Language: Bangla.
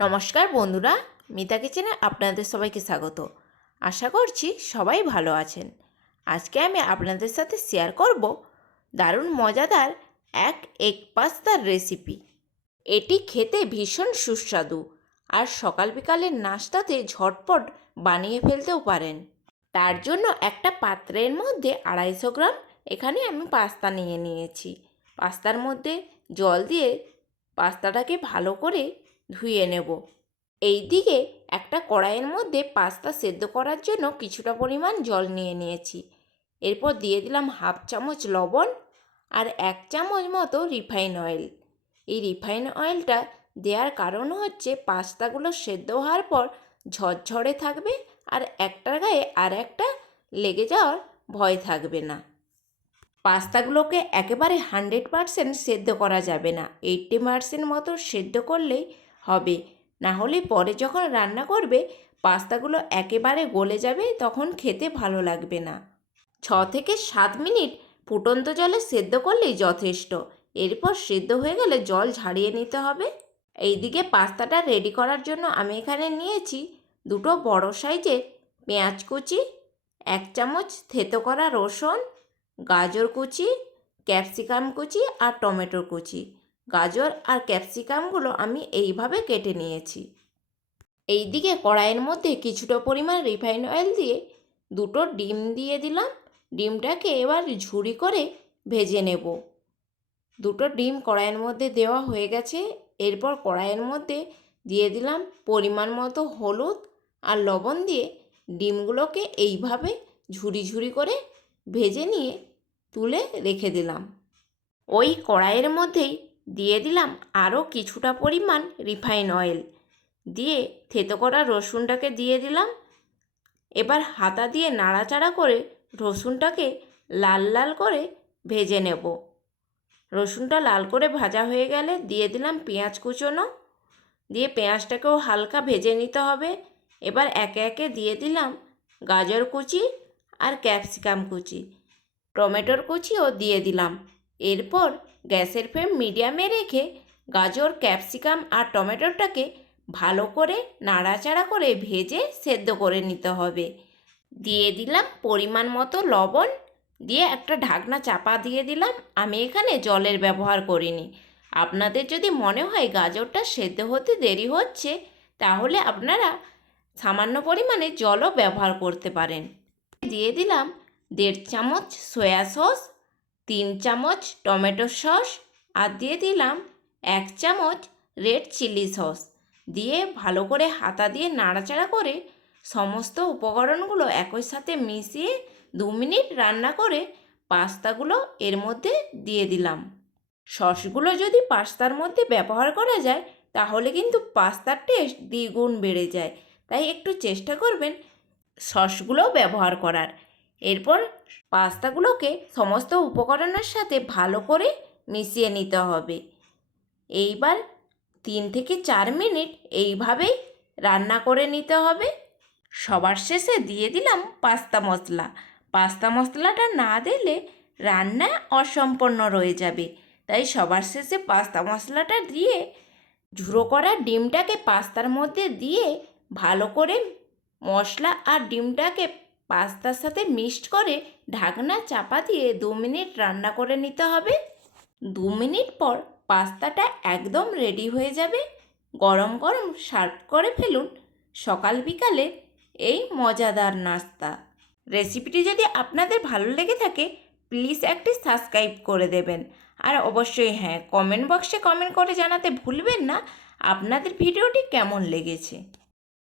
নমস্কার বন্ধুরা, মিতা কিচেনে আপনাদের সবাইকে স্বাগত। আশা করছি সবাই ভালো আছেন। আজকে আমি আপনাদের সাথে শেয়ার করব দারুণ মজাদার এক এগ পাস্তার রেসিপি। এটি খেতে ভীষণ সুস্বাদু আর সকাল বিকালের নাস্তাতে ঝটপট বানিয়ে ফেলতেও পারেন। তার জন্য একটা পাত্রের মধ্যে 250 গ্রাম এখানে আমি পাস্তা নিয়ে নিয়েছি। পাস্তার মধ্যে জল দিয়ে পাস্তাটাকে ভালো করে ধুয়ে নেব। এই দিকে একটা কড়াইয়ের মধ্যে পাস্তা সেদ্ধ করার জন্য কিছুটা পরিমাণ জল নিয়ে নিয়েছি। এরপর দিয়ে দিলাম 1/2 চামচ লবণ আর 1 চামচ মতো রিফাইন অয়েল। এই রিফাইন অয়েলটা দেওয়ার কারণ হচ্ছে পাস্তাগুলো সেদ্ধ হওয়ার পর ঝরঝরে থাকবে আর একটার গায়ে আর একটা লেগে যাওয়ার ভয় থাকবে না। পাস্তাগুলোকে একেবারে 100% সেদ্ধ করা যাবে না, 80% মতো সেদ্ধ করলেই হবে। না হলে পরে যখন রান্না করবে পাস্তাগুলো একেবারে গলে যাবে, তখন খেতে ভালো লাগবে না। 6 থেকে 7 মিনিট ফুটন্ত জলে সেদ্ধ করলেই যথেষ্ট। এরপর সেদ্ধ হয়ে গেলে জল ঝারিয়ে নিতে হবে। এইদিকে পাস্তাটা রেডি করার জন্য আমি এখানে নিয়েছি 2 বড় সাইজের পেঁয়াজ কুচি, 1 চামচ থেতো করা রসুন, গাজর কুচি, ক্যাপসিকাম কুচি আর টমেটো কুচি। গাজর আর ক্যাপসিকামগুলো আমি এইভাবে কেটে নিয়েছি। এইদিকে কড়াইয়ের মধ্যে কিছুটা পরিমাণ রিফাইন অয়েল দিয়ে 2 ডিম দিয়ে দিলাম। ডিমটাকে এবার ঝুরি করে ভেজে নেব। 2 ডিম কড়াইয়ের মধ্যে দেওয়া হয়ে গেছে। এরপর কড়াইয়ের মধ্যে দিয়ে দিলাম পরিমাণ মতো হলুদ আর লবণ দিয়ে ডিমগুলোকে এইভাবে ঝুরি ঝুরি করে ভেজে নিয়ে তুলে রেখে দিলাম। ওই কড়াইয়ের মধ্যেই দিয়ে দিলাম আরও কিছুটা পরিমাণ রিফাইন অয়েল দিয়ে থেতো করা রসুনটাকে দিয়ে দিলাম। এবার হাতা দিয়ে নাড়াচাড়া করে রসুনটাকে লাল লাল করে ভেজে নেব। রসুনটা লাল করে ভাজা হয়ে গেলে দিয়ে দিলাম পেঁয়াজ কুচোনো, দিয়ে পেঁয়াজটাকেও হালকা ভেজে নিতে হবে। এবার একে একে দিয়ে দিলাম গাজর কুচি আর ক্যাপসিকাম কুচি, টমেটোর কুচিও দিয়ে দিলাম। এরপর গ্যাসের ফ্লেম মিডিয়ামে রেখে গাজর, ক্যাপসিকাম আর টমেটোটাকে ভালো করে নাড়াচাড়া করে ভেজে সেদ্ধ করে নিতে হবে। দিয়ে দিলাম পরিমাণ মতো লবণ, দিয়ে একটা ঢাকনা চাপা দিয়ে দিলাম। আমি এখানে জলের ব্যবহার করিনি। আপনাদের যদি মনে হয় গাজরটা সেদ্ধ হতে দেরি হচ্ছে, তাহলে আপনারা সামান্য পরিমাণে জলও ব্যবহার করতে পারেন। দিয়ে দিলাম 1.5 চামচ সয়া সস, 3 চামচ টমেটো সস আর দিয়ে দিলাম 1 চামচ রেড চিলি সস। দিয়ে ভালো করে হাতা দিয়ে নাড়াচাড়া করে সমস্ত উপকরণগুলো একই সাথে মিশিয়ে 2 মিনিট রান্না করে পাস্তাগুলো এর মধ্যে দিয়ে দিলাম। সসগুলো যদি পাস্তার মধ্যে ব্যবহার করা যায় তাহলে কিন্তু পাস্তার টেস্ট দ্বিগুণ বেড়ে যায়, তাই একটু চেষ্টা করবেন সসগুলো ব্যবহার করার। এরপর পাস্তাগুলোকে সমস্ত উপকরণের সাথে ভালো করে মিশিয়ে নিতে হবে। এইবার 3 থেকে 4 মিনিট এইভাবেই রান্না করে নিতে হবে। সবার শেষে দিয়ে দিলাম পাস্তা মশলা। পাস্তা মশলাটা না দিলে রান্না অসম্পূর্ণ রয়ে যাবে, তাই সবার শেষে পাস্তা মশলাটা দিয়ে ঝুড়ো করা ডিমটাকে পাস্তার মধ্যে দিয়ে ভালো করে মশলা আর ডিমটাকে পাস্তার সাথে মিক্সড করে ঢাকনা চাপা দিয়ে 2 মিনিট রান্না করে নিতে হবে। 2 মিনিট পর পাস্তাটা একদম রেডি হয়ে যাবে। গরম গরম সার্ভ করে ফেলুন সকাল বিকালে এই মজাদার নাস্তা। রেসিপিটি যদি আপনাদের ভালো লেগে থাকে প্লিজ একটি সাবস্ক্রাইব করে দেবেন। আর অবশ্যই হ্যাঁ, কমেন্ট বক্সে কমেন্ট করে জানাতে ভুলবেন না আপনাদের ভিডিওটি কেমন লেগেছে।